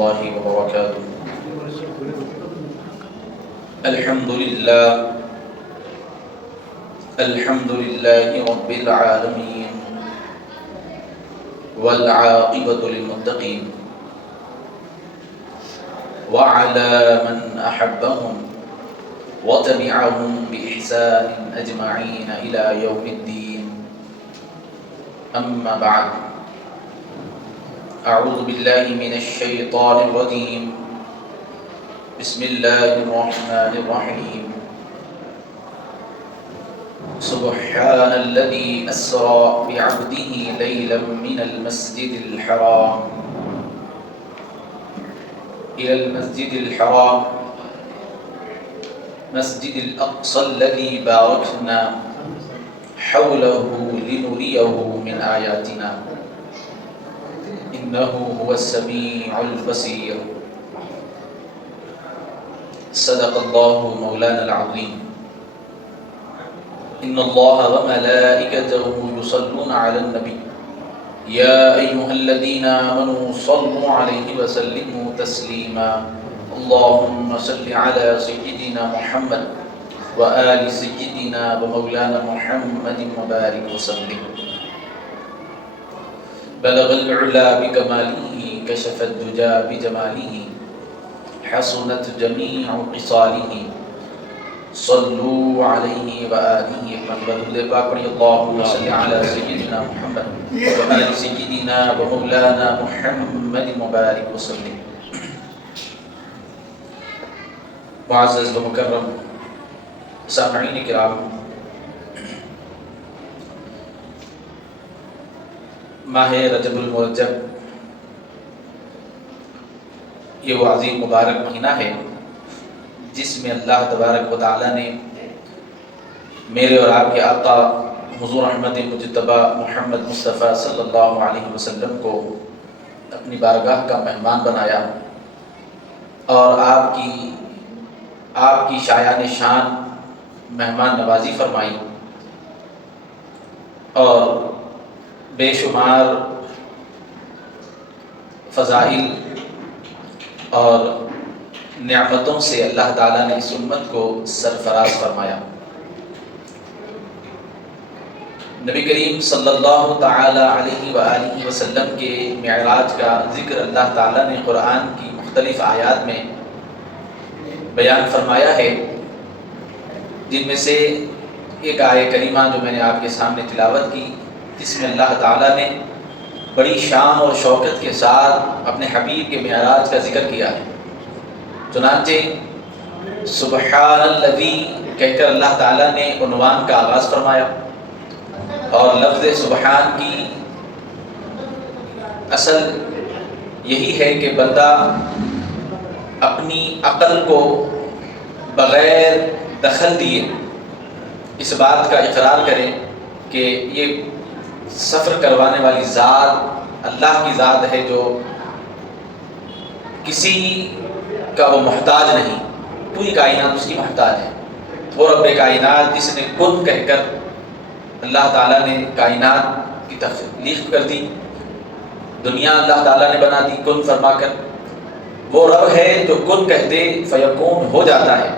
الله وبركاته. الحمد لله رب العالمين والعاقبة للمتقين وعلى من أحبهم وتبعهم بإحسان أجمعين إلى يوم الدين. أما بعد، أعوذ بالله من الشيطان الرجيم. بسم الله الرحمن الرحيم. سبحان الذي أسرى بعبده ليلا من المسجد الحرام إلى المسجد الحرام مسجد الأقصى الذي باركنا حوله لنريه من آياتنا إنه هو السميع البصير. صدق الله مولانا العظيم. إن الله وملائكته يصلون على النبي يا أيها الذين آمنوا صلوا عليه وسلموا تسليما. اللهم صل على سيدنا محمد وآل سيدنا ومولانا محمد وبارك وسلم. بلغ العلا بكماله كشف الدجى بجماله حسنت جميع خصاله صلوا عليه وآله من بدل باقي. اللهم صل على سيدنا محمد وآل سيدنا ومولانا محمد وبارك وسلم. معزز و مکرم سامعین کرام، ماہ رجب المرجب یہ وہ عظیم مبارک مہینہ ہے جس میں اللہ تبارک و تعالیٰ نے میرے اور آپ کے آقا حضور احمد مجتبی محمد مصطفیٰ صلی اللہ علیہ وسلم کو اپنی بارگاہ کا مہمان بنایا اور آپ کی شایان شان مہمان نوازی فرمائی اور بے شمار فضائل اور نعمتوں سے اللہ تعالیٰ نے اس امت کو سرفراز فرمایا. نبی کریم صلی اللہ تعالی علیہ وآلہ وسلم کے معراج کا ذکر اللہ تعالیٰ نے قرآن کی مختلف آیات میں بیان فرمایا ہے، جن میں سے ایک آیہ کریمہ جو میں نے آپ کے سامنے تلاوت کی، جس میں اللہ تعالیٰ نے بڑی شان اور شوکت کے ساتھ اپنے حبیب کے معراج کا ذکر کیا ہے. چنانچہ سبحان الذی کہہ کر اللہ تعالیٰ نے عنوان کا آغاز فرمایا، اور لفظ سبحان کی اصل یہی ہے کہ بندہ اپنی عقل کو بغیر دخل دیے اس بات کا اقرار کرے کہ یہ سفر کروانے والی ذات اللہ کی ذات ہے جو کسی کا وہ محتاج نہیں، پوری کائنات اس کی محتاج ہے. وہ رب کائنات جس نے کن کہہ کر اللہ تعالیٰ نے کائنات کی تخلیق کر دی، دنیا اللہ تعالیٰ نے بنا دی کن فرما کر. وہ رب ہے جو کن کہتے فیکون ہو جاتا ہے.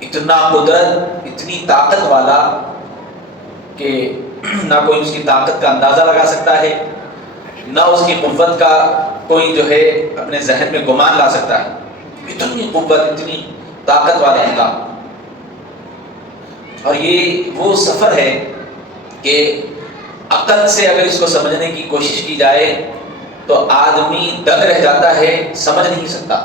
اتنا قدرت، اتنی طاقت والا کہ نہ کوئی اس کی طاقت کا اندازہ لگا سکتا ہے، نہ اس کی قوت کا کوئی جو ہے اپنے ذہن میں گمان لا سکتا ہے. اتنی قوت، اتنی طاقت والے اللہ. اور یہ وہ سفر ہے کہ عقل سے اگر اس کو سمجھنے کی کوشش کی جائے تو آدمی دنگ رہ جاتا ہے، سمجھ نہیں سکتا.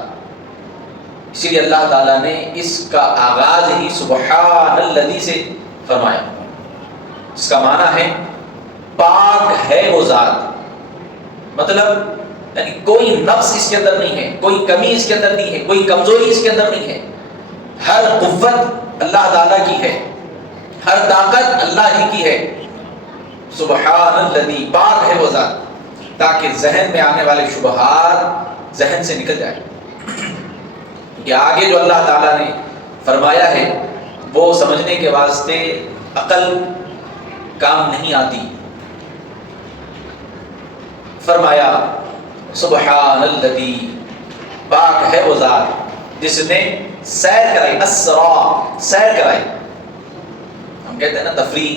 اسی لیے اللہ تعالیٰ نے اس کا آغاز ہی سبحان الذی سے فرمایا. اس کا معنی ہے پاک ہے وہ ذات، مطلب یعنی کوئی نقص اس کے اندر نہیں ہے، کوئی کمی اس کے اندر نہیں ہے، کوئی کمزوری اس کے اندر نہیں ہے. ہر قوت اللہ تعالیٰ کی ہے، ہر طاقت اللہ ہی کی ہے. سبحان الذی، پاک ہے وہ ذات، تاکہ ذہن میں آنے والے شبہات ذہن سے نکل جائے. کہ آگے جو اللہ تعالیٰ نے فرمایا ہے وہ سمجھنے کے واسطے عقل کام نہیں آتی. فرمایا سبحان الذی، پاک ہے وہ ذات جس نے سیر کرائی، اسرا، سیر کرائی. ہم کہتے ہیں نا تفریح،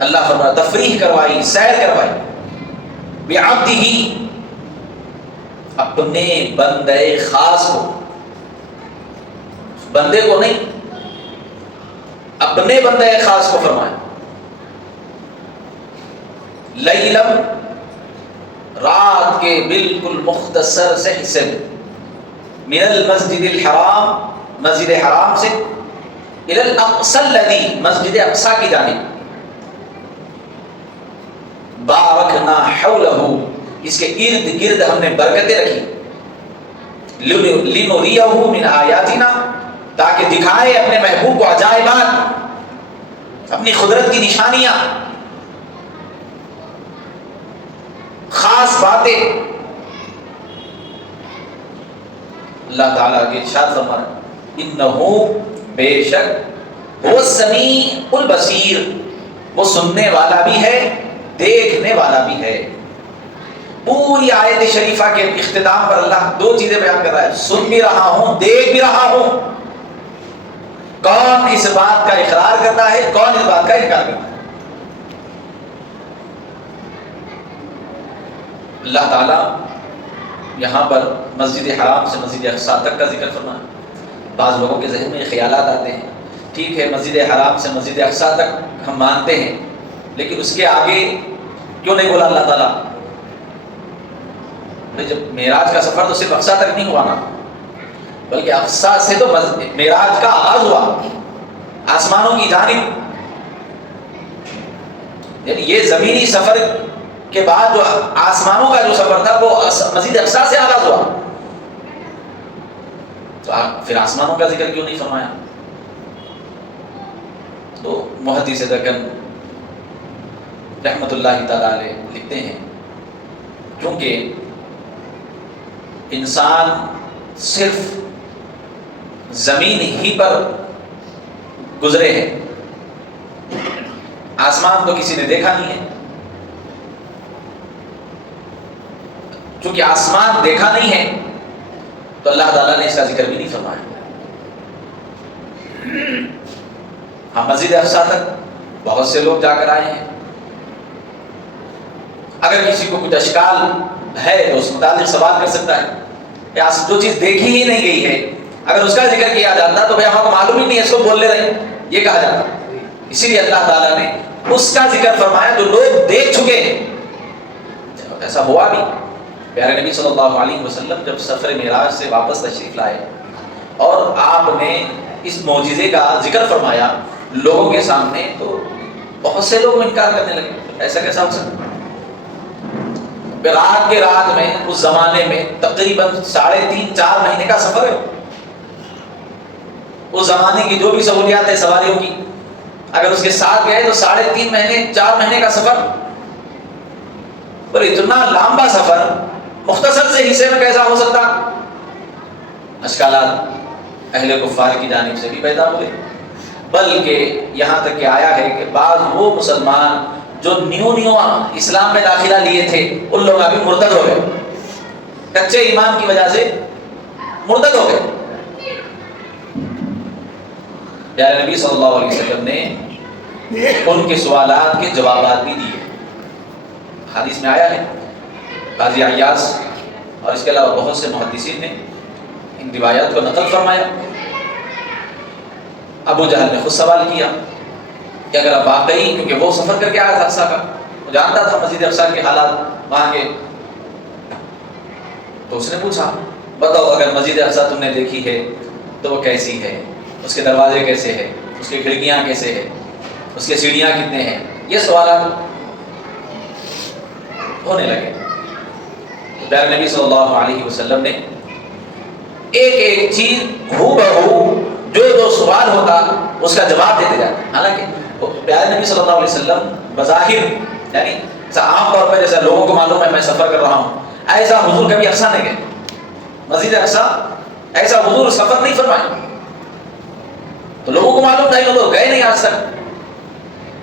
اللہ فرمایا تفریح کروائی، سیر کروائی. بعبدہ، اپنے بندے خاص کو، بندے کو نہیں، اپنے بندے خاص کو فرمایا. لیلم، رات کے بالکل مختصر سے حصے میں، من المسجد الحرام، مسجد حرام سے، الی الاقصی الذی، مسجد اقصی کی جانب، بارکنا حولہ، اس کے ارد گرد ہم نے برکتیں رکھی، لنریہ من آیاتنا، تاکہ دکھائے اپنے محبوب کو عجائبات، اپنی قدرت کی نشانیاں، خاص باتیں. اللہ تعالیٰ کے ارشاد فرما رہے انہ، بے شک، وہ السمیع البصیر، وہ سننے والا بھی ہے دیکھنے والا بھی ہے. پوری آیت شریفہ کے اختتام پر اللہ دو چیزیں بیان کر رہا ہے، سن بھی رہا ہوں، دیکھ بھی رہا ہوں. کون اس بات کا اقرار کرتا ہے، کون اس بات کا انکار کرتا ہے؟ اللہ تعالیٰ یہاں پر مسجد حرام سے مسجد اقصی تک کا ذکر فرمایا. بعض لوگوں کے ذہن میں یہ خیالات آتے ہیں، ٹھیک ہے مسجد حرام سے مسجد اقصی تک ہم مانتے ہیں، لیکن اس کے آگے کیوں نہیں بولا اللہ تعالیٰ؟ جب معراج کا سفر تو صرف اقصی تک نہیں ہوا نا، بلکہ اقصی سے تو معراج کا آغاز ہوا، آسمانوں کی جانب. یعنی یہ زمینی سفر کے بعد جو آسمانوں کا جو سفر تھا وہ مسجد اقصی سے آغاز ہوا، تو پھر آسمانوں کا ذکر کیوں نہیں فرمایا؟ تو محدث دکن رحمت اللہ تعالی علیہ لکھتے ہیں کیونکہ انسان صرف زمین ہی پر گزرے ہیں، آسمان تو کسی نے دیکھا نہیں ہے. چونکہ آسمان دیکھا نہیں ہے تو اللہ تعالیٰ نے اس کا ذکر بھی نہیں فرمایا. ہاں مسجد اقصی تک بہت سے لوگ جا کر آئے ہیں. اگر کسی کو کچھ اشکال ہے تو اس متعلق سوال کر سکتا ہے. جو چیز دیکھی ہی نہیں گئی ہے اگر اس کا ذکر کیا جاتا تو بھائی ہم کو معلوم ہی نہیں ہے، اس کو بول لے رہے یہ کہا جاتا. اسی لیے اللہ تعالیٰ نے اس کا ذکر فرمایا جو لوگ دیکھ چکے ہیں. ایسا ہوا بھی، پیارے نبی صلی اللہ علیہ وسلم جب سفر معراج سے واپس تشریف لائے اور آپ نے اس معجزے کا ذکر فرمایا لوگوں کے سامنے، تو بہت سے لوگ انکار کرنے لگے. ایسا کیسا ہو سکتا؟ رات کے رات میں اس زمانے میں تقریباً 3.5-4 مہینے کا سفر ہے. اس زمانے کی جو بھی سہولیات ہے سواریوں کی، اگر اس کے ساتھ گئے تو 3.5 مہینے 4 مہینے کا سفر. پر اتنا لمبا سفر مختصر سے حصے میں کیسا ہو سکتا؟ اشکالات اہل کفار کی جانب سے بھی پیدا ہوئے، بلکہ یہاں تک کہ آیا ہے کہ بعض وہ مسلمان جو نیو اسلام میں داخلہ لیے تھے ان لوگ ابھی مرتد ہو گئے، کچے ایمان کی وجہ سے مرتد ہو گئے. پیارے نبی صلی اللہ علیہ وسلم نے ان کے سوالات کے جوابات بھی دیے. حدیث میں آیا ہے، قاضی عیاض اور اس کے علاوہ بہت سے محدثین نے ان روایات کو نقل فرمایا. ابو جہل نے خود سوال کیا کہ اگر آپ واقعی، کیونکہ وہ سفر کر کے آیا تھا اقصی کا، وہ جانتا تھا مسجد اقصی کے حالات وہاں کے، تو اس نے پوچھا بتاؤ اگر مسجد اقصی تم نے دیکھی ہے تو وہ کیسی ہے، اس کے دروازے کیسے ہیں، اس کی کھڑکیاں کیسے ہیں، اس کے سیڑھیاں کتنے ہیں. یہ سوالات ہونے لگے. پیارے نبی صلی اللہ علیہ وسلم نے ایک ایک چیز ہو بہو جو سوال ہوتا اس کا جواب دیتے جاتے. حالانکہ پیارے نبی صلی اللہ علیہ وسلم بظاہر یعنی عام طور پر جیسا لوگوں کو معلوم ہے میں سفر کر رہا ہوں، ایسا حضور کبھی اقصی نہیں گئے. مسجد اقصی ایسا حضور سفر نہیں فرمائے. تو لوگوں کو معلوم تھا، لوگ گئے نہیں آج تک،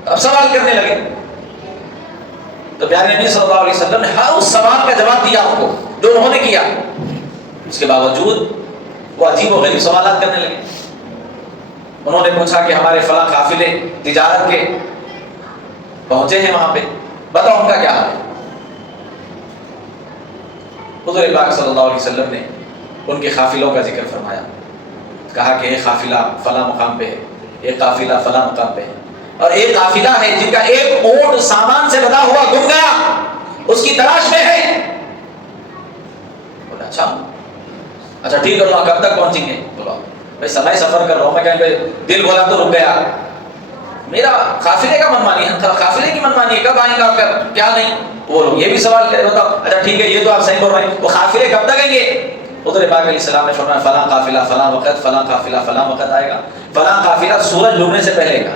اب سوال کرنے لگے. تو پیارے نبی صلی اللہ علیہ وسلم نے ہر اس سوال کا جواب دیا ان کو جو انہوں نے کیا. اس کے باوجود وہ عجیب و غریب سوالات کرنے لگے. انہوں نے پوچھا کہ ہمارے فلاں قافلے تجارت کے پہنچے ہیں وہاں پہ، بتاؤ ان کا کیا حال ہے. حضور پاک صلی اللہ علیہ وسلم نے ان کے قافلوں کا ذکر فرمایا، کہا کہ ایک قافلہ فلاں مقام پہ ہے، ایک قافلہ فلاں مقام پہ ہے، اور ایک قافلہ ہے جن کا ایک اونٹ سامان سے لدا ہوا گم گیا، اس کی تلاش میں ہے. بولا اچھا ٹھیک ہے، وہاں کب تک پہنچیں گے؟ بولا بھائی سمے سفر کر رہا ہوں میں، کہیں پہ دل بولا تو رک گیا، میرا قافلے کا منمانی ہے، قافلے کی منمانی ہے، کب آئیں گا کیا نہیں. وہ لوگ یہ بھی سوال کرے، بتاؤ اچھا ٹھیک ہے یہ تو آپ صحیح بول رہے ہیں، وہ قافلے کب تک آئیں گے؟ حضور پاک علیہ السلام نے فرمایا فلاں قافلہ فلاں وقت، فلاں قافلہ فلاں وقت آئے گا، فلاں قافلہ سورج ڈوبنے سے پہلے گا.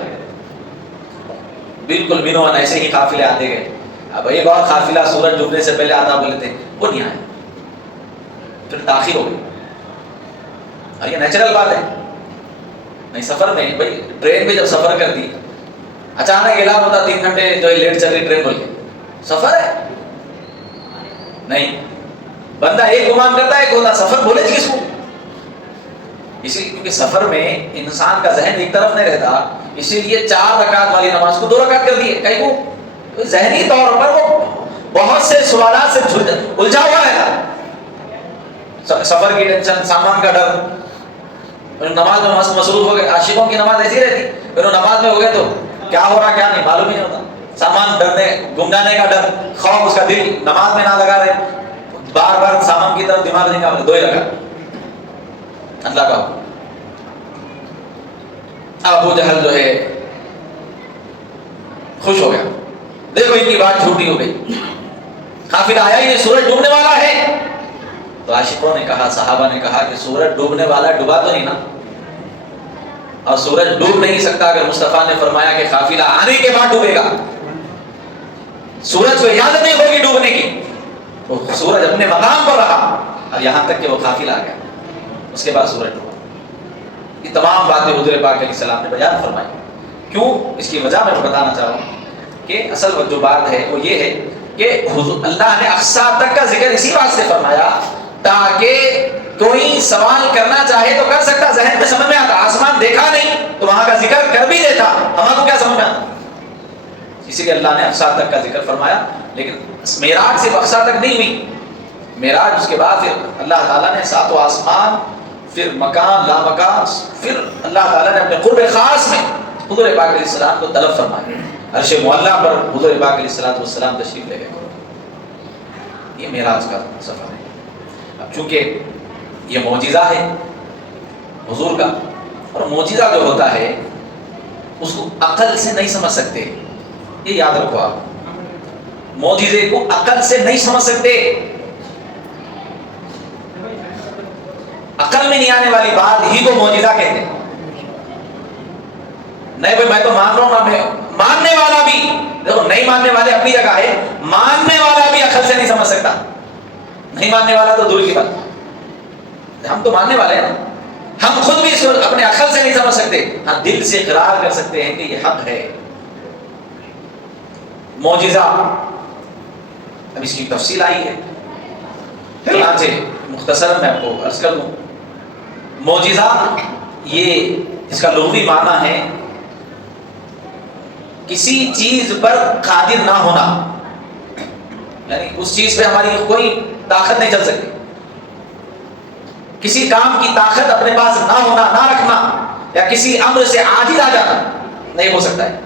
بالکل بنو ایسے ہی قافلے آتے گئے. اب ایک اور قافلہ سورج ڈوبنے سے پہلے آتا بولے تھے، وہ نہیں آیا، پھر تاخیر ہو گئی. اور یہ نیچرل بات ہے. نہیں سفر میں بھائی ٹرین پہ جب سفر کر دی، اچانک اعلان ہوتا 3 گھنٹے جو ہے لیٹ چل رہی ٹرین بول کے، سفر ہے نہیں. بندہ ایک گمان کرتا ہے ایک ہوتا، سفر بولے کس کو؟ اسی لیے کیونکہ سفر میں انسان کا ذہن ایک طرف نہیں رہتا، اسی لیے 4 رکعت والی نماز کو 2 رکعت کر دیے. کہیں کو ذہنی طور پر وہ بہت سے سوالات سے الجھا ہوا رہتا. سفر کی ٹینشن، سامان کا ڈر، نماز میں مصروف ہو گئے. عاشقوں کی نماز ایسی رہتی، پھر وہ نماز میں ہو گئے تو کیا ہو رہا کیا نہیں معلوم ہی نہیں ہوتا. سامان ڈرنے گم جانے کا ڈر، خوف، اس کا دل نماز میں نہ لگا رہے، بار بار سامان کی طرف دماغ نہیں کا 2 ہی لگا. اللہ کا حکم. ابو جہل جو ہے خوش ہو گیا، دیکھو ان کی بات جھوٹی ہو گئی، قافلہ آیا ہی نہیں، سورج ڈوبنے والا ہے. تو عاشقوں نے کہا، صحابہ نے کہا کہ سورج ڈوبنے والا ڈوبا تو نہیں نا، اور سورج ڈوب نہیں سکتا اگر مصطفیٰ نے فرمایا کہ قافلہ آنے کے بعد ڈوبے گا. سورج کو اجازت نہیں ہوگی ڈوبنے کی، وہ سورج اپنے مقام پر رہا اور یہاں تک کہ وہ قافلہ آ گیا، اس کے بعد سورج ڈوبا. یہ تمام باتیں حضور پاک علیہ السلام نے بیان فرمائی. کیوں؟ اس کی وجہ میں بتانا چاہ رہا ہوں کہ اصل جو بات ہے وہ یہ ہے کہ اللہ نے اقصا تک کا ذکر اسی بات سے فرمایا تاکہ کوئی سوال کرنا چاہے تو کر سکتا، ذہن میں سمجھ میں آتا. آسمان دیکھا نہیں تو وہاں کا ذکر کر بھی دیتا، ہمارے کو کیا سمجھ میں آتا. اسی لیے اللہ نے اقصا تک کا ذکر فرمایا. لیکن معراج صرف اقصا تک نہیں ہوئی، معراج اس کے بعد پھر اللہ تعالیٰ نے 7 آسمان، پھر مکان لا مکان، پھر اللہ تعالیٰ نے اپنے قرب خاص میں حضور پاک علیہ السلام کو طلب فرمایا. عرش معلیٰ پر حضور پاک علیہ السلام تشریف لے گئے. یہ معراج کا سفر ہے. اب چونکہ یہ معجزہ ہے حضور کا، اور معجزہ جو ہوتا ہے اس کو عقل سے نہیں سمجھ سکتے، یہ یاد رکھو آپ. معجزے کو عقل سے نہیں سمجھ سکتے، عقل میں نہیں آنے والی بات ہی کو معجزہ کہتے ہیں. نہیں بھائی میں تو مان رہا ہوں نا، میں ماننے والا بھی دیکھو، نہیں ماننے والے اپنی جگہ ہے، ماننے والا بھی عقل سے نہیں سمجھ سکتا. نہیں ماننے والا تو دور کی بات، ہم تو ماننے والے ہیں نا، ہم خود بھی اس کو اپنے عقل سے نہیں سمجھ سکتے، ہاں دل سے اقرار کر سکتے ہیں کہ یہ حق ہے. معجزہ اب اس کی تفصیل آئی ہے، چنانچہ مختصر میں آپ کو عرض کر دوں. معجزہ یہ اس کا لغوی معنی ہے کسی چیز پر قادر نہ ہونا، یعنی اس چیز پہ ہماری کوئی طاقت نہیں چل سکتی. کسی کام کی طاقت اپنے پاس نہ ہونا، نہ رکھنا، یا کسی امر سے عاجز آ جانا نہیں ہو سکتا ہے.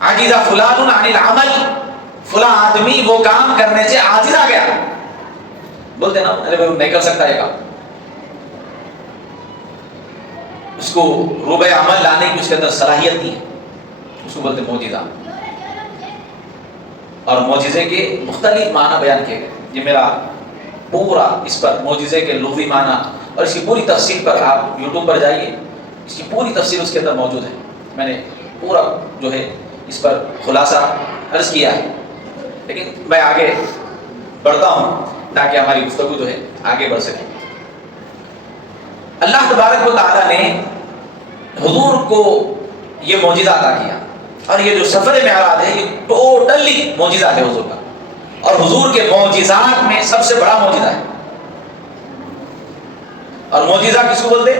عاجز فلان عن العمل، فلاں آدمی وہ کام کرنے سے عاجز آ گیا. بولتے نا ارے بھائی نہیں کر سکتا یہ کام، اس کو روبہ عمل لانے کی اس کے اندر صلاحیت نہیں ہے، اس کو بولتے معجزہ. اور معجزے کے مختلف معنی بیان کیے گئے. یہ میرا پورا اس پر معجزے کے لغوی معنی اور اس کی پوری تفصیل پر آپ یوٹیوب پر جائیے، اس کی پوری تفصیل اس کے اندر موجود ہے. میں نے پورا جو ہے اس پر خلاصہ عرض کیا ہے. لیکن میں آگے بڑھتا ہوں تاکہ ہماری گفتگو جو ہے آگے بڑھ سکے. اللہ تبارک و تعالیٰ نے حضور کو یہ معجزہ عطا کیا. اور یہ جو سفر معراج ہے یہ ٹوٹلی معجزہ ہے حضور کا، اور حضور کے معجزات میں سب سے بڑا معجزہ ہے. اور معجزہ کس کو بولتے؟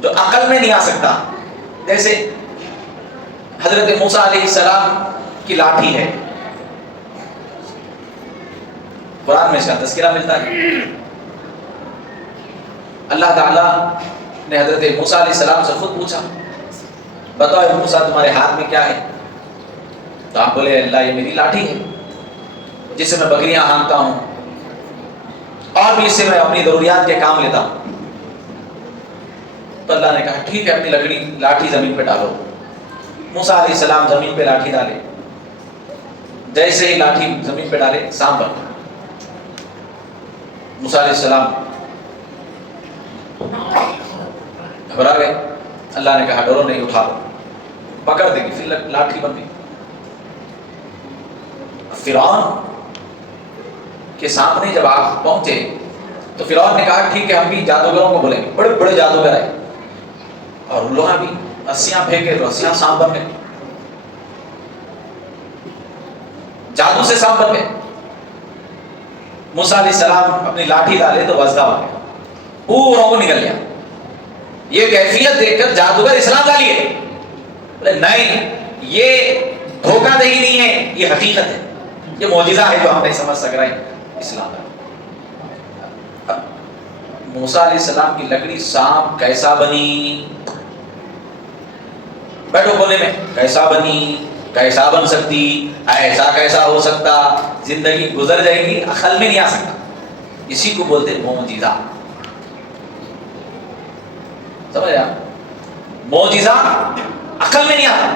جو عقل میں نہیں آ سکتا. جیسے حضرت موسیٰ علیہ السلام کی لاٹھی ہے، قرآن میں اس کا تذکرہ ملتا ہے. اللہ تعالیٰ نے حضرت موسیٰ علیہ السلام سے خود پوچھا، بتاؤ اے موسیٰ تمہارے ہاتھ میں کیا ہے؟ تو آپ بولے اللہ یہ میری لاٹھی ہے جس سے میں بکریاں ہانکتا ہوں اور بھی اس سے میں اپنی ضروریات کے کام لیتا ہوں. تو اللہ نے کہا ٹھیک ہے اپنی لاٹھی زمین پہ ڈالو. موسیٰ علیہ السلام زمین پہ لاٹھی ڈالے، جیسے ہی لاٹھی زمین پہ ڈالے سانپ بن گیا. موسیٰ علیہ السلام گھبرا گئے. اللہ نے کہا ڈرو نہیں، اٹھا لو، پکڑ دے گی. پھر لاٹھی بن گئی. فرعون کے سامنے جب آپ پہنچے تو فرعون نے کہا ٹھیک ہے ہم بھی جادوگروں کو بولیں گے. بڑے بڑے جادوگر آئے اور ان لوگوں بھی رسیاں پھینکے، رسیاں سانپ بن گئے، جادو سے سانپ بن گئے. موسیٰ علیہ السلام اپنی لاٹھی ڈالے تو وزدہ بن گیا، پوروں کو نکل گیا. یہ کیفیت دیکھ کر جادوگر اسلام لا لیے. بولے نہیں یہ دھوکہ دہی نہیں ہے، یہ حقیقت ہے، یہ معجزہ ہے جو ہم نہیں سمجھ سک رہے ہیں اسلام کا. موسیٰ علیہ السلام کی لکڑی سانپ کیسا بنی؟ بیٹھو کونے میں، کیسا بنی؟ کیسا بن سکتی؟ ایسا کیسا ہو سکتا؟ زندگی گزر جائے گی، عقل میں نہیں آ سکتا. اسی کو بولتے معجزہ. سمجھ آیا؟ معجزہ عقل میں نہیں آتا.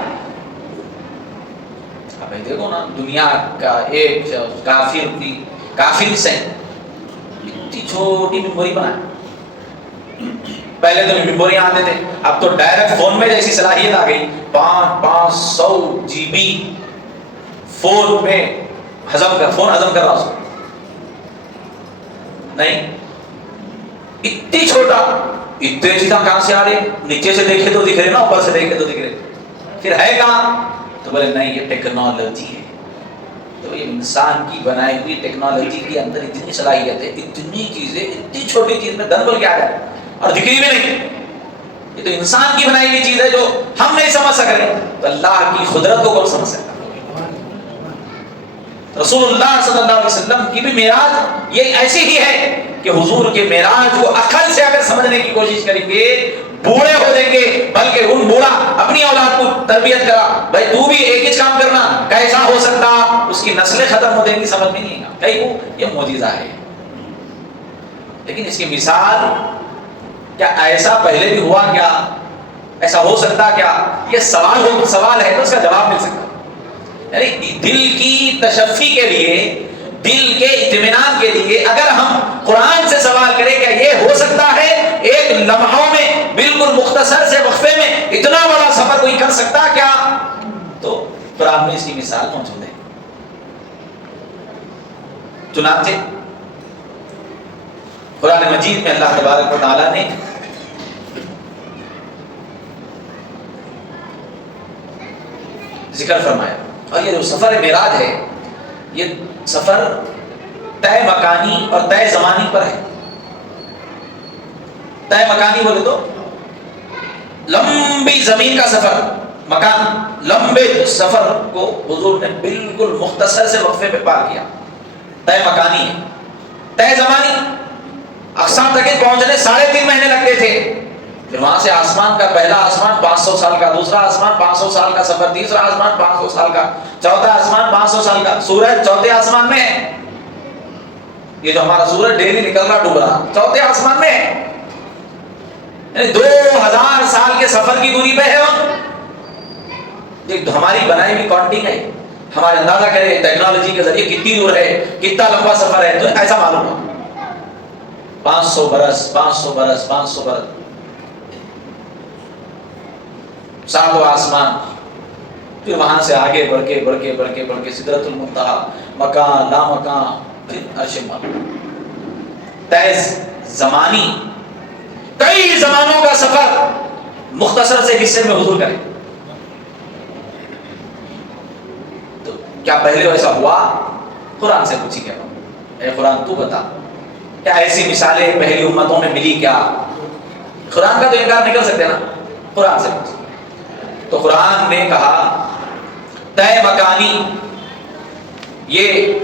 اب دیکھو نا دنیا کا ایک کافر سے اتنی چھوٹی میموری بنائے. پہلے تو میموریاں آتے تھے، اب تو ڈائریکٹ فون میں جیسی صلاحیت آ گئی. 500 GB فون میں فون ہضم کر رہا اس کو. نہیں اتنی چھوٹا، اتنے چیزاں کہاں سے آ رہے؟ نیچے سے دیکھے تو دکھ رہے نا، اوپر سے دیکھے تو دکھ رہے. پھر ہے کہاں؟ تو بولے نہیں یہ ٹیکنالوجی ہے. تو یہ انسان کی بنائی ہوئی ٹیکنالوجی کے اندر اتنی صلاحیت ہے، اتنی چیزیں اتنی چھوٹی چیز میں دن بول کے آ جائے اور دکھ رہی بھی نہیں. یہ تو انسان کی بنائی ہوئی چیز ہے جو ہم نہیں سمجھ سک رہے. تو اللہ کی قدرت کو کون سمجھ سکتا؟ رسول اللہ صلی اللہ علیہ وسلم کی بھی معراج یہ ایسی ہی ہے کہ حضور کے معراج کو عقل سے اگر سمجھنے کی کوشش کریں گے بوڑھے ہو جائیں گے. بلکہ ان بوڑھا اپنی اولاد کو تربیت کرا، بھائی تو بھی ایک ہی کام کرنا، کیسا ہو سکتا؟ اس کی نسلیں ختم ہو جائیں گی، سمجھ میں نہیں آئے گا. کہیں وہ یہ معجزہ ہے. لیکن اس کی مثال کیا ایسا پہلے بھی ہوا کیا؟ ایسا ہو سکتا کیا؟ یہ سوال ہے تو اس کا جواب مل سکتا. یعنی دل کی تشفی کے لیے، دل کے اطمینان کے لیے اگر ہم قرآن سے سوال کریں کہ یہ ہو سکتا ہے ایک لمحوں میں بالکل مختصر سے وقفے میں اتنا بڑا سفر کوئی کر سکتا کیا؟ تو قرآن میں اس کی مثال موجود ہے. چنانچہ قرآن مجید میں اللہ تبارک و تعالیٰ نے ذکر فرمایا. اور یہ جو سفر معراج ہے یہ سفر طے مکانی اور طے زمانی پر ہے. طے مکانی بولے تو لمبی زمین کا سفر، مکان لمبے سفر کو حضور نے بالکل مختصر سے وقفے پہ پار کیا. طے مکانی ہے. طے زمانی اقصی تک پہنچنے 3.5 مہینے لگتے تھے. پھر وہاں سے آسمان کا پہلا آسمان 500 سال کا، دوسرا آسمان 500 سال کا سفر، تیسرا آسمان 500 سال کا، چوتھا آسمان 500 سال کا. سورج چوتھے آسمان میں ہے. یہ جو ہمارا سورج ڈیلی نکل رہا ڈوب رہا چوتھے آسمان میں ہے. یعنی 2000 سال کے سفر کی دوری پہ ہے وہ. یہ ہماری بنائی ہوئی کاؤنٹنگ ہے. ہمارے اندازہ کرے ٹیکنالوجی کے ذریعے کتنی دور ہے، کتنا لمبا سفر ہے، تو ایسا معلوم ہو 500 برس 500 برس 500 برس. 7واں آسمان، پھر وہاں سے آگے بڑھ کے سدرۃ المنتہا، مکان لا مکان، پھر عرش مالا. طے زمانی کئی زمانوں کا سفر مختصر سے حصے میں حضور کرے. کیا پہلے ویسا ہوا؟ قرآن سے پوچھی کیا؟ اے قرآن تو بتا، کیا ایسی مثالیں پہلی امتوں میں ملی کیا؟ قرآن کا تو انکار نہیں کر سکتے نا، قرآن سے پوچھی۔ تو قرآن نے کہا طے مکانی، یہ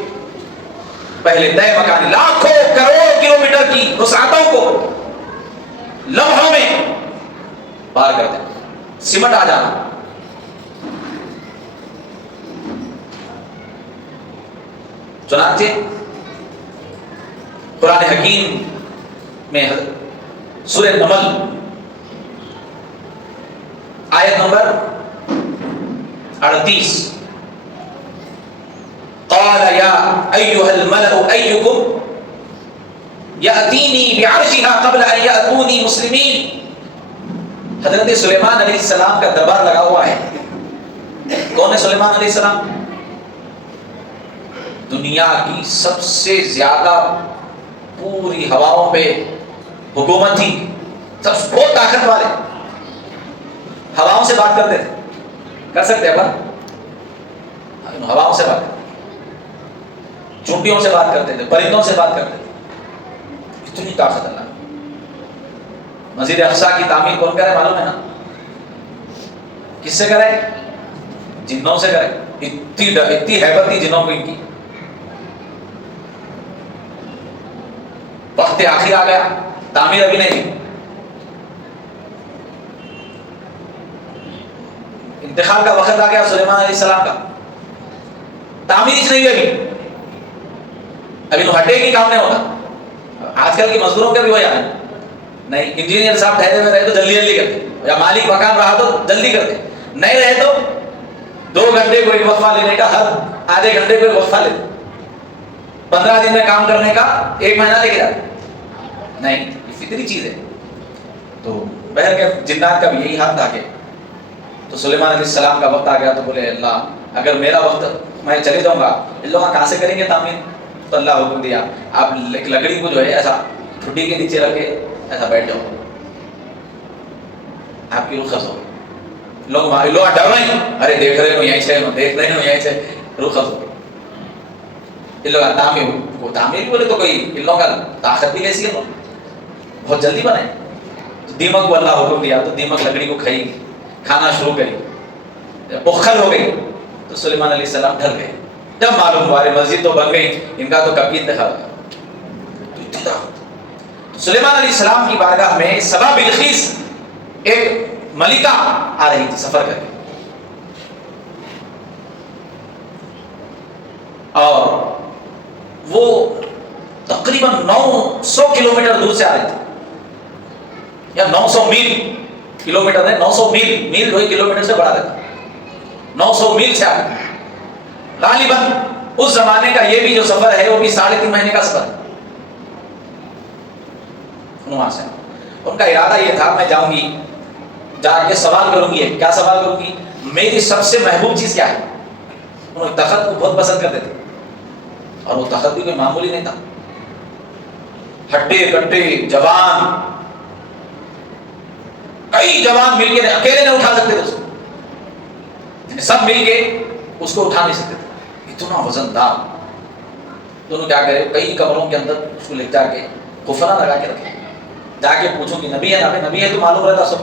پہلے طے مکانی لاکھوں کروڑ کلومیٹر کی وسعتوں کو لمحوں میں پار کر دیں، سمٹ آ جانا۔ چنانچہ قرآن حکیم میں سورہ نمل آیت نمبر 38، قال یا ایھا الملأ ایکم یأتینی بعرشها قبل ان یأتونی مسلمین۔ حضرت سلیمان علیہ السلام کا دربار لگا ہوا ہے۔ کون ہے سلیمان علیہ السلام؟ دنیا کی سب سے زیادہ پوری ہواؤں پہ حکومت تھی، سب بہت طاقت والے، ہواؤں سے بات کرتے تھے، کر سکتے ہیں پر ہواؤں سے بات کرتے تھے، چونٹیوں سے بات کرتے تھے، پرندوں سے بات کرتے تھے، اتنی طاقت اللہ۔ مسجد اقصیٰ کی تعمیر کون کرے معلوم ہے نا؟ کس سے کرے؟ جنوں سے کرے۔ اتنی ہیبت تھی جنوں کو ان کی۔ وقت آخر آ گیا، تعمیر ابھی نہیں ہوئی، انتقال کا وقت آ گیا سلیمان علیہ السلام کا، تعمیر اس نہیں ہوئی ابھی تو ہٹے گی، کام نہیں ہوتا۔ آج کل کے مزدوروں کا بھی ہو جانا نہیں، انجینئر صاحب ٹھہرے ہوئے رہے تو جلدی جلدی کرتے، یا مالک مکان رہا تو جلدی کرتے، نہیں رہے تو 2 گھنٹے کو ایک وقفہ لینے کا، ہر آدھے گھنٹے کو ایک وقفہ لیتے، 15 دن میں کام کرنے کا 1 مہینہ لے کے جاتے۔ نہیں، یہ فطری چیز ہے۔ تو بہر کے جنات کا بھی یہی حال تھا کہ تو سلیمان علیہ السلام کا وقت آ گیا تو بولے اللہ اگر میرا وقت میں چلے جاؤں گا، ان لوگ کہاں سے کریں گے تعمیر؟ تو اللہ حکم دیا آپ ایک لکڑی کو جو ہے ایسا ٹھڈی کے نیچے رکھ کے ایسا بیٹھ جاؤ، آپ کی رخصت ہو۔ لوگ ڈر رہے ہیں، ارے دیکھ رہے ہو یہیں سے، دیکھ رہے ہو یہیں سے، رخصت ہو۔ ان لوگ تعمیر بولے تو کوئی ان لوگوں کا طاقت بھی کیسی ہے، بہت جلدی بنائے۔ دیمک کو اللہ حکم دیا تو دیمک لکڑی کو کھانا شروع کری، بخل ہو گئی تو سلیمان علیہ السلام ڈر گئے۔ جب معلوم ہوا مسجد تو بن گئی، ان کا تو کبھی انتخاب ہوگا۔ سلیمان علیہ السلام کی بارگاہ میں سبا بلقیس ایک ملکہ آ رہی تھی سفر کر کے، اور وہ تقریباً 900 کلومیٹر دور سے آ رہی تھی، یا 900 میل، کلومیٹر ہے 900 میل، میل وہی کلومیٹر سے بڑھا دیتا، 900 میل سے آ رہی تھی۔ غالباً اس زمانے کا یہ بھی جو سفر ہے وہ بھی 3.5 مہینے کا سفر ہے وہاں سے۔ ان کا ارادہ یہ تھا میں جاؤں گی، جا کے سوال کروں گی، کیا سوال کروں گی؟ میری سب سے محبوب چیز کیا ہے؟ انہوں تخت کو بہت پسند کرتے تھے، اور وہ تخت بھی کوئی معمولی نہیں تھا، ہٹے کٹے جوان، کئی جوان مل کے اکیلے نہیں اٹھا سکتے تھے اس کو، سب مل کے اس کو اٹھا نہیں سکتے تھے، اتنا وزن دار۔ دونوں کیا کرے، کئی کمروں کے اندر اس کو لے جا کے قفلہ لگا کے رکھے، جا کے پوچھوں کہ نبی ہے، نبی ہے تو معلوم رہتا سب،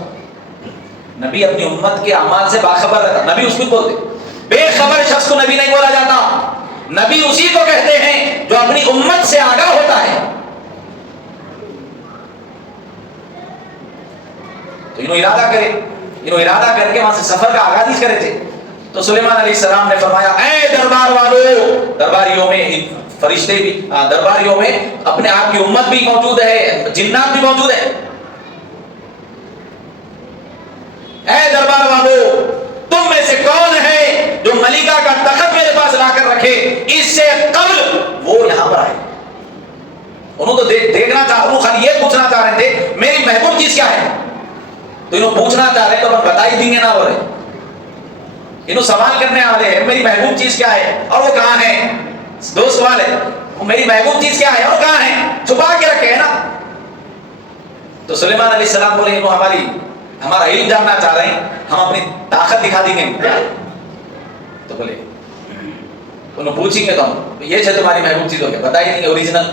نبی اپنی امت کے اعمال سے باخبر رہتا، نبی اس کو بولتے، بے خبر شخص کو نبی نہیں بولا جاتا، نبی اسی کو کہتے ہیں جو اپنی امت سے آگاہ ہوتا ہے۔ تو انہوں ارادہ کر کے وہاں سے سفر کا آغاز ہی کرے تھے۔ تو سلیمان علیہ السلام نے فرمایا اے دربار والو، درباریوں میں فرشتے بھی، درباریوں میں اپنے آپ کی امت بھی موجود ہے، جنات بھی موجود ہے، اے دربار والو تم میں سے کون ہے جو ملکہ کا تخت میرے پاس لا کر رکھے اس سے قبل وہ یہاں پر آئے؟ انہوں تو دیکھنا وہ خالی یہ پوچھنا چاہ رہے تھے میری محبوب چیز کیا ہے، تو انہوں پوچھنا چاہ رہے تو ہم بتا ہی دیں گے، نہ ہو رہے انہوں سوال کرنے والے ہیں میری محبوب چیز کیا ہے اور وہ کہاں ہے؟ 2 سوال ہے، میری محبوب چیز کیا ہے اور کہاں ہے، چھپا کے رکھے ہیں نا۔ تو سلیمان علیہ السلام بولے انہوں ہمارا علم جاننا چاہ رہے ہیں، ہم اپنی طاقت دکھا دیں گے۔ تو بولے انہوں پوچھیں گے تو ہم یہ ہے تمہاری محبوب چیز ہو گیا بتائی نہیں اوریجنل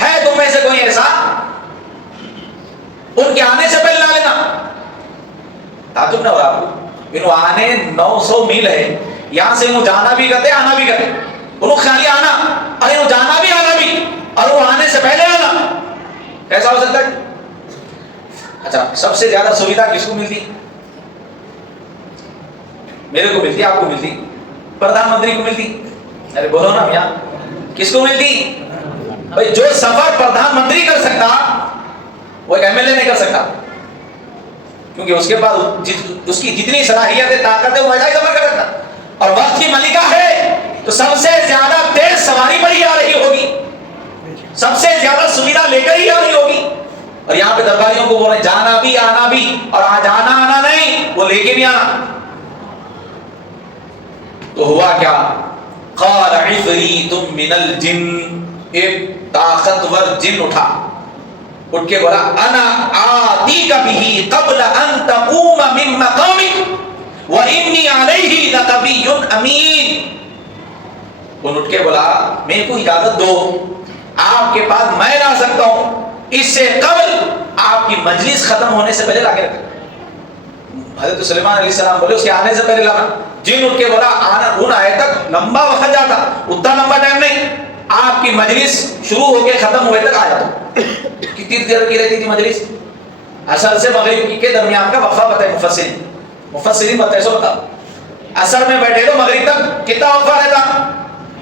ہے تم میں سے کوئی ایسا ان کے آنے سے پہلے لا لینا. تعجب نہ ہو آپ کو انہوں آنے 900 میل ہے یہاں سے انہوں جانا بھی کرتے آنا بھی کرتے انہوں خالی آنا اور انہوں جانا بھی آنا بھی اور وہ آنے سے پہلے آنا کیسا ہو سکتا ہے؟ اچھا سب سے زیادہ سویدھا کس کو ملتی؟ میرے کو ملتی آپ کو ملتی پردھان منتری کو ملتی. ارے بولو نا میاں کس کو ملتی؟ بھائی جو سفر پردھان منتری کر سکتا وہ ایک ایم ایل اے نہیں کر سکتا کیونکہ اس کے پاس اس کی جتنی صلاحیت ہے طاقت ہے وہ ایسا ہی سفر کر سکتا. اور وقت کی ملکہ ہے تو سب سے زیادہ تیز سواری پر ہی آ رہی ہوگی سب سے زیادہ سویدھا لے کر ہی آ رہی ہوگی. اور یہاں پہ درباریوں کو بولے جانا بھی آنا بھی اور آج آنا آنا نہیں وہ لے کے بھی آنا. تو ہوا کیا قال عفریت من الجن ایک طاقتور جن اٹھا اٹھ کے بولا انا آتیک به قبل ان تقوم من مقامک وانی علیہ لقوی امین. ان اٹھ کے بولا میرے کو اجازت دو آپ کے پاس میں لا سکتا ہوں اس سے قبل آپ کی مجلس ختم ہونے سے پہلے لا کے رکھیں. حضرت سلیمان علیہ السلام بولے اس کے آنے سے پہلے لانا. جن اٹھ کے بولا آنا ان آئے تک لمبا وقت جاتا اتنا لمبا ٹائم نہیں آپ کی مجلس شروع ہو کے ختم ہوئے تک آ جاتا. کتنی دیر کی رہتی تھی مجلس؟ عصر سے مغرب کے درمیان کا وقفہ بتائے مفسرین بتائے سو بتا. عصر میں بیٹھے تو مغرب تک کتنا وقفہ رہتا؟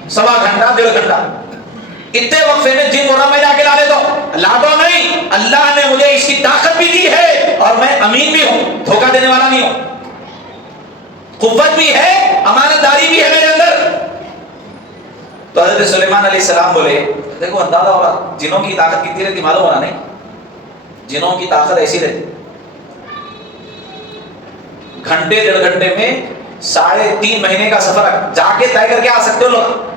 1.25 گھنٹہ 1.5 گھنٹہ. اتنے وقفے میں جن بولا میں جا کے لا لیتا ہوں. لا دو نہیں اللہ نے مجھے اس کی طاقت بھی دی ہے اور میں امین بھی ہوں دھوکہ دینے والا نہیں ہوں قوت بھی ہے امانت داری بھی ہے میرے اندر. تو حضرت سلیمان علیہ السلام بولے دیکھو اندازہ ہوگا جنوں کی طاقت کتنی رہتی معلوم ہونا نہیں. جنوں کی طاقت ایسی رہتی گھنٹے 1.5 گھنٹے میں 3.5 مہینے کا سفر جا کے طے کر کے آ سکتے ہو لوگ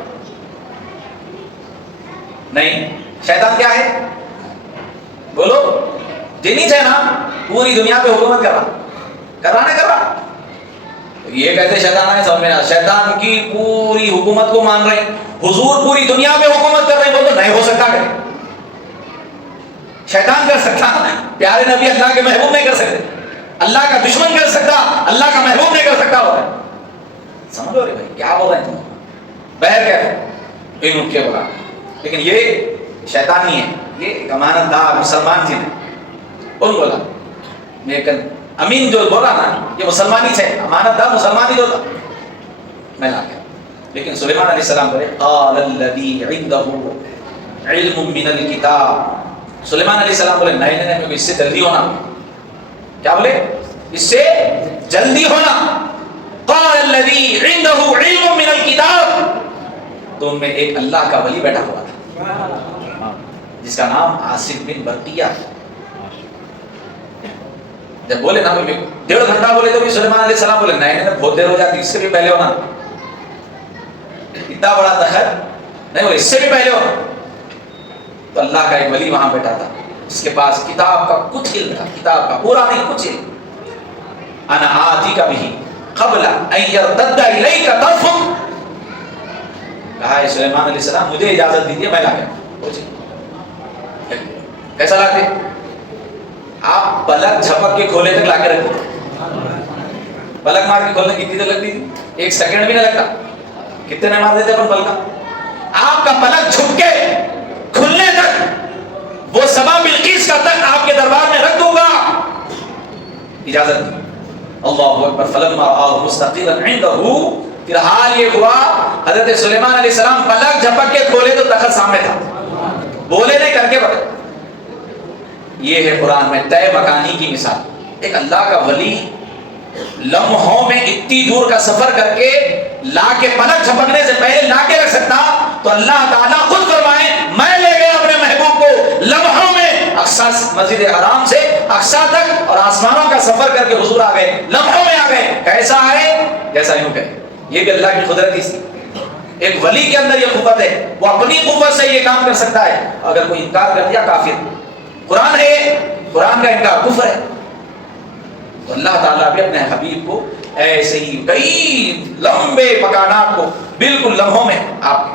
نہیں. شیطان کیا ہے بولو جنی ہے نا پوری دنیا پہ حکومت کر رہا. یہ کہتے شیطان ہے سمجھنا شیطان کی پوری حکومت کو مان رہے ہیں حضور پوری دنیا پہ حکومت کر رہے ہیں بولو نہیں ہو سکتا کہ شیطان کر سکتا پیارے نبی اللہ کے محبوب نہیں کر سکتے اللہ کا دشمن کر سکتا اللہ کا محبوب نہیں کر سکتا ہو سمجھ رہے بھائی کیا بول رہے ہیں تم بہر کہتے ان اٹھ کے بولا لیکن یہ شیطان نہیں ہے یہ ایک امانت دار مسلمان جن ہے. ان بولا میں امین جو بولا نا یہ مسلمانی سے امانت دار مسلمانی جو تھا میں لا گیا. لیکن سلیمان علیہ السلام بولے قال الذی عنده علم من الکتاب. سلیمان علیہ السلام بولے نہیں اس سے جلدی ہونا. کیا بولے اس سے جلدی ہونا. قال الذی عنده علم من الکتاب. تو ان میں ایک اللہ کا ولی بیٹھا ہوا تھا جس کا نام عاصم بن برقیہ. جب بولے نا 1.5 گھنٹہ بولے تو بھی سلیمان علیہ السلام بولے نہیں بہت دیر ہو جاتی اس سے بھی پہلے ہونا. اتنا بڑا دخل نہیں بولے اس سے بھی پہلے ہونا. تو اللہ کا ایک ولی وہاں بیٹھا تھا جس کے پاس کتاب کا کچھ علم تھا کتاب کا پورا نہیں کچھ علم. انا آتیک بہ قبل ان یرتد الیک طرفک. کہا ہے سلیمان علیہ السلام مجھے اجازت دیجیے میں لا گیا. کیسا لاتے آپ پلک جھپک کے کھولے تک لا کے رکھتے پلک مار کے کھولنے کتنی دیر لگتی تھی 1 سیکنڈ بھی نہیں لگتا. کتنے نے مار دیتے اپن پلکا آپ کا پلک جھک کے کھلنے تک وہ سبا بلقیس کا تک آپ کے دربار میں رکھ دوں گا اجازت دی. اللہ اکبر. فلما رآہ مستقرا عنده پھر حال یہ ہوا حضرت سلیمان علیہ السلام پلک جھپک کے کھولے تو تخت سامنے تھا بولے نہیں کر کے بولے. یہ ہے قرآن میں طے مکانی کی مثال. ایک اللہ کا ولی لمحوں میں اتنی دور کا سفر کر کے لا کے پلک جھپکنے سے پہلے لا کے رکھ سکتا تو اللہ تعالیٰ خود فرمائے میں لے گیا اپنے محبوب کو لمحوں میں اقصی مسجد حرام سے اقصی تک اور آسمانوں کا سفر کر کے حضور آ گئے لمحوں میں آ گئے. کیسا آئے جیسا یوں کہے. یہ بھی اللہ کی قدرت ہی. ایک ولی کے اندر یہ قوت ہے وہ اپنی قوت سے یہ کام کر سکتا ہے. اگر کوئی انکار کر دیا کافر. قرآن ہے قرآن کا انکار کفر ہے. تو اللہ تعالیٰ بھی اپنے حبیب کو ایسے ہی کئی لمبے مکانات کو بالکل لمحوں میں آپ.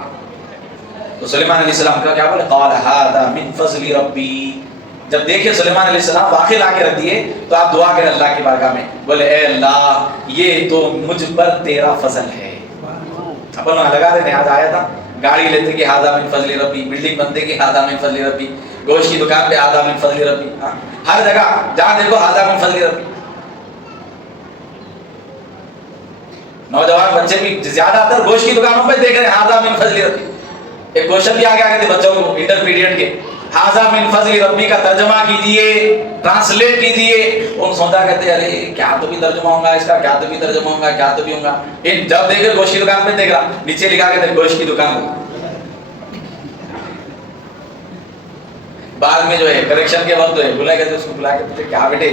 تو سلیمان علیہ السلام کا کیا بولے؟ قال ھذا من فضل ربی. جب دیکھے سلیمان علیہ السلام واقعی لا کے رکھ دیے تو آپ دعا کریں اللہ کی بارگاہ میں, بولے اے اللہ یہ تو مجھ پر تیرا فضل ہے. اپن لگا دیتے آج آیا تھا گاڑی لیتے کہ ھذا من فضل ربی, بلڈنگ بنتے کہ ھذا من فضل ربی, گوشت کی دکان پہ ھذا من فضل ربی, ہر جگہ جہاں دیکھو ھذا من فضل ربی. نوجوان بچے بھی زیادہ تر گوشت کی دکانوں پہ دیکھ رہے ہیں ھذا من فضل ربی. ایک کوشچن بھی آگے آگے تھے بچوں کو انٹرمیڈیٹ کے, ھذا من فضل ربی کا ترجمہ کیجیے, ٹرانسلیٹ کیجیے. ان سوچا کہتے ارے کیا تو بھی ترجمہ ہوگا اس کا, کیا تو بھی ترجمہ ہوگا, کیا تو بھی ہوگا. جب دیکھے گوشت کی دکان پہ دیکھ رہا, نیچے لکھا کے گوشت کی دکان. بعد میں جو ہے کریکشن کے وقت جو ہے بلا کہتے اس کو بلا کے پوچھے کیا بیٹے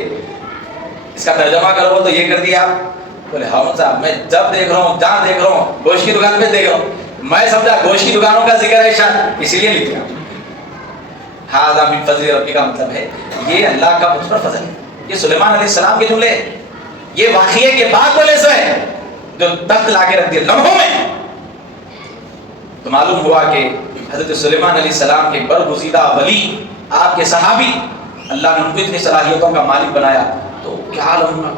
اس کا ترجمہ کرو تو یہ کر دیا آپ. بولے ہاں صاحب میں جب دیکھ رہا ہوں جہاں دیکھ رہا ہوں گوشت کی دکان پہ دیکھ رہا ہوں, میں سمجھا گوشت کی دکانوں کا ذکر ہے شاید اسی لیے لکھ دیا. ھذا من فضل ربی کا مطلب ہے یہ اللہ کا مجھ پر فضل ہے. یہ سلیمان علیہ السلام کے جملے, یہ واقعے کے بعد بولے سے ہے جو تخت لا کے رکھ دیا لمحوں میں. تو معلوم ہوا کہ حضرت سلیمان علیہ السلام کے برگزیدہ ولی, آپ کے صحابی, اللہ نے ان کو اتنی صلاحیتوں کا مالک بنایا. تو کیا لمحہ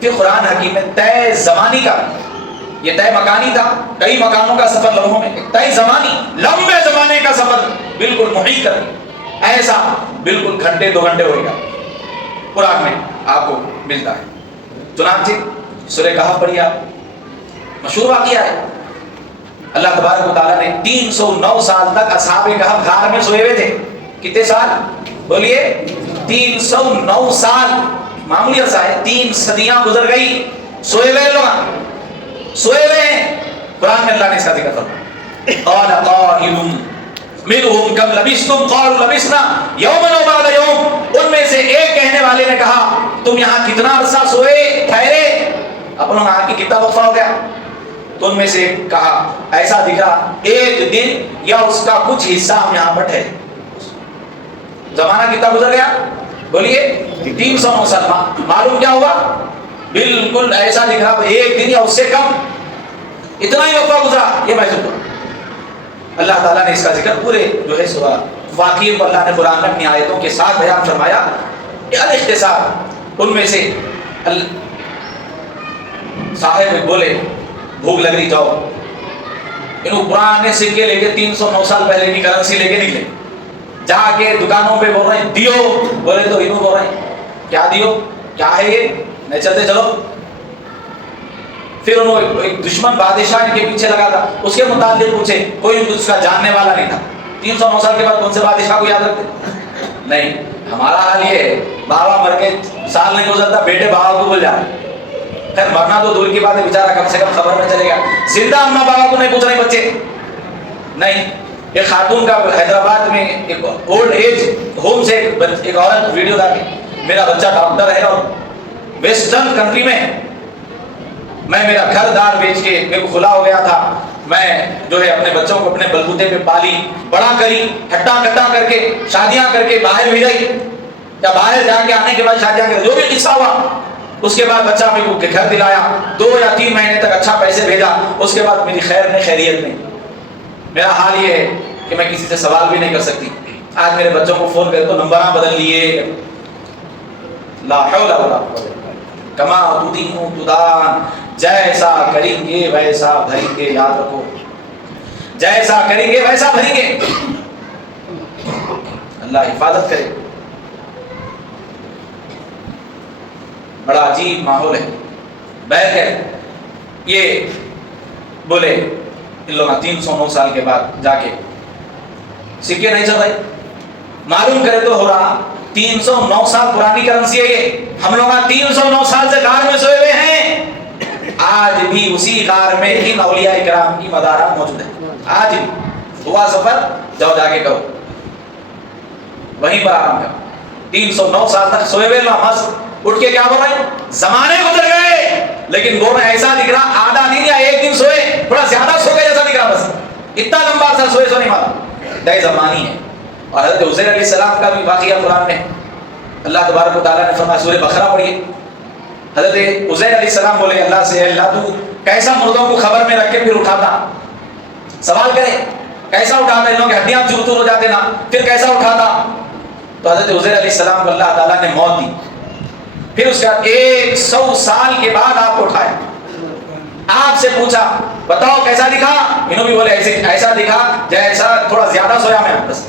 پھر قرآن حکیم میں طے زمانی کا, یہ طے مکانی تھا, کئی مکانوں کا سفر لمحوں میں, طے زمانی لمبے زمانے کا سفر بالکل محیط کر ایسا بالکل گھنٹے 2 گھنٹے ہوئے گا قرآن میں آپ کو ملتا ہے. چنانچہ سورہ کہف پڑھیے آپ, مشہور واقعہ ہے. اللہ تبارک و تعالیٰ نے 309 سال تک اصحاب کہف غار میں سوئے ہوئے تھے. کتنے سال بولیے؟ 309 سال. معمولی عرصہ ہے, 3 صدیاں گزر گئی سوئے ہوئے لوگ, سوئے ہوئے ہیں. قرآن میں اللہ نے اس کا ذکر فرمایا قال قائل منهم کم لبثتم قالوا لبثنا یوما او بعض یوم. ان میں سے ایک کہنے والے نے کہا تم یہاں کتنا عرصہ سوئے ٹھہرے, اپنوں نے کہا کہ کتنا وقفہ ہو گیا. تو ان میں سے کہا ایسا دکھ رہا 1 دن یا اس کا کچھ حصہ ہم یہاں پر ٹھہرے. زمانہ کتنا گزر گیا بولیے؟ 309 سال. معلوم کیا ہوا؟ بالکل ایسا دکھ رہا 1 دن یا اس سے کم, اتنا ہی وقفہ گزرا. یہ محسوس ہوا. اللہ تعالیٰ نے اس کا ذکر پورے جو ہے سورہ واقعے کو اللہ نے قرآن میں اپنی آیتوں کے ساتھ بیان فرمایا. الاختصار, ان میں سے صاحب بولے بھوک لگ رہی جاؤ, انہوں پرانے سکے لے کے 309 سال پہلے کی کرنسی لے کے نکلے, جا کے دکانوں پہ بول رہے ہیں دیو, بولے تو انہوں بول رہے ہیں کیا دیو, کیا ہے یہ, نہیں چلتے چلو. پھر انہوں ایک دشمن بادشاہ ان کے پیچھے لگا تھا, اس کے متعلق پوچھے, کوئی اس کا جاننے والا نہیں تھا. 309 سال کے بعد کون سے بادشاہ کو یاد رکھتے؟ نہیں. ہمارا حال یہ ہے بابا مر کے سال نہیں گزرتا بیٹے بابا کو بھول جاتے. خیر مرنا تو دور کی بات ہے, بیچارہ کم سے کم خبر میں چلے گا. زندہ اما بابا کو نہیں پوچھ رہے بچے. نہیں. ایک خاتون کا حیدرآباد میں ایک اولڈ ایج ہوم سے ایک عورت ویڈیو ڈالی, میرا بچہ ڈاکٹر ہے اور ویسٹرن کنٹری میں, میں میرا گھر دار بیچ کے میرے کو کھلا ہو گیا تھا, میں جو ہے اپنے بچوں کو اپنے بلبوتے پہ پالی, بڑا کری, ہٹا کٹا کر کے شادیاں کر کے باہر بھیجائی, یا باہر جا کے آنے کے بعد شادیاں کر, جو بھی قصہ ہوا. اس کے بعد بچہ میرے کو گھر دلایا, 2 یا 3 مہینے تک اچھا پیسے بھیجا. اس کے بعد میری خیر نہیں خیریت نہیں. میرا حال یہ ہے کہ میں کسی سے سوال بھی نہیں کر سکتی. آج میرے بچوں کو فون کرے تو نمبراں بدل لیے. لا حول ولا قوت کما تدین تدان, جیسا کریں گے ویسا بھریں گے. یاد رکھو جیسا کریں گے ویسا بھریں گے. اللہ حفاظت کرے. بڑا عجیب ماحول ہے. بہر ہے یہ بولے ان لوگ 309 سال کے بعد جا کے سکے نہیں چل رہے. معلوم کرے تو ہو رہا 309 سال پرانی کرنسی ہے یہ. ہم لوگ 309 سال سے غار میں سوئے ہوئے ہیں. آج بھی اسی غار میں ان اولیاء کرام کی مزارات موجود ہیں. آج بھی ہوا سفر جاؤ جا کے کرو, وہیں پر آرام کرو. 309 سال تک سوئے ہوئے لوگ مست اٹھ کے کیا بول رہے ہیں, زمانے گزر گئے لیکن وہ ایسا دکھ رہا آدھا دن یا 1 دن سوئے, تھوڑا زیادہ سو گئے جیسا دکھ رہا, بس اتنا لمبا سا سوئے سو نہیں مانا. طے زمانی ہے. اور حضرت عزیر علیہ السلام کا بھی واقعہ قرآن میں اللہ تبارک و تعالیٰ نے فرمایا, سورہ بقرہ پڑھیے, حضرت عزیر علیہ السلام بولے اللہ سے اللہ تو کیسا مردوں کو خبر میں رکھ کے پھر اٹھاتا؟ سوال کرے کیسا اٹھاتا؟ ان لوگوں کی ہڈیاں چور چور ہو جاتے نا، پھر کیسا اٹھاتا؟ تو حضرت عزیر علیہ السلام کو اللہ تعالیٰ نے موت دی، پھر اس کا 100 سال کے بعد آپ کو اٹھایا، آپ سے پوچھا بتاؤ کیسا دکھا؟ انہوں بھی بولے ایسا دکھا جیسا تھوڑا زیادہ سویا میں بس۔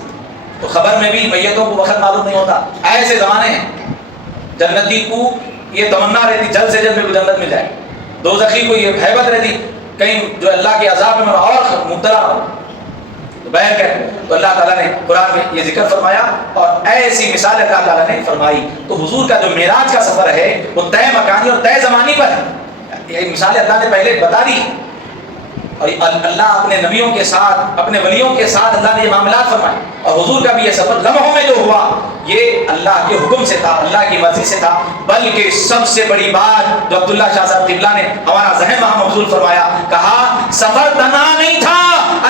تو خبر میں بھی میتوں کو وقت معلوم نہیں ہوتا، ایسے زمانے ہیں۔ جنتی کو یہ تمنا رہتی جلد سے جلد میرے کو جنت مل جائے، دوزخی کو یہ ہیبت رہتی کہیں جو اللہ کے عذاب میں اور مبتلا ہو تو بہر کر۔ تو اللہ تعالیٰ نے قرآن میں یہ ذکر فرمایا اور ایسی مثال اللہ تعالیٰ نے فرمائی۔ تو حضور کا جو معراج کا سفر ہے وہ طے مکانی اور طے زمانی پر ہے، یہ مثال اللہ نے پہلے بتا دی، اور اللہ اپنے نبیوں کے ساتھ اپنے ولیوں کے ساتھ اللہ نے یہ معاملات فرمائے، اور حضور کا بھی یہ سفر لمحوں میں جو ہوا یہ اللہ کے حکم سے تھا، اللہ کی مرضی سے تھا۔ بلکہ سب سے بڑی بات جو عبداللہ شاہ صاحب قبلہ نے ہمارا ذہن وہاں مبذول فرمایا، کہا سفر تنہا نہیں تھا،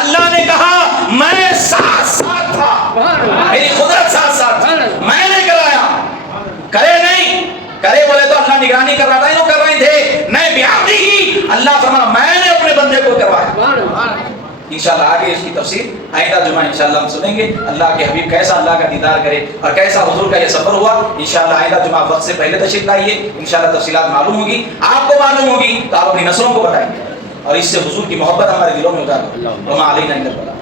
اللہ نے کہا میں ساتھ ساتھ تھا، میری قدرت ساتھ ساتھ تھی، میں نے کرایا، کرے نہیں کرے بولے تو اللہ نگرانی کر رہا تھا، انہوں کر رہے تھے نہیں بیعتی ہی، اللہ فرمایا میں نے اپنے بندے کو کروایا۔ انشاءاللہ آگے اس کی تفصیل آئندہ جمعہ انشاءاللہ ہم سنیں گے، اللہ کے حبیب کیسا اللہ کا دیدار کرے اور کیسا حضور کا یہ سفر ہوا۔ انشاءاللہ آئندہ جمعہ وقت سے پہلے تشریف لائیے، انشاءاللہ تفصیلات معلوم ہوگی، آپ کو معلوم ہوگی تو آپ اپنی نسلوں کو بتائیں گے، اور اس سے حضور کی محبت ہمارے دلوں میں اتار دو۔ وما علینا الا البلاغ۔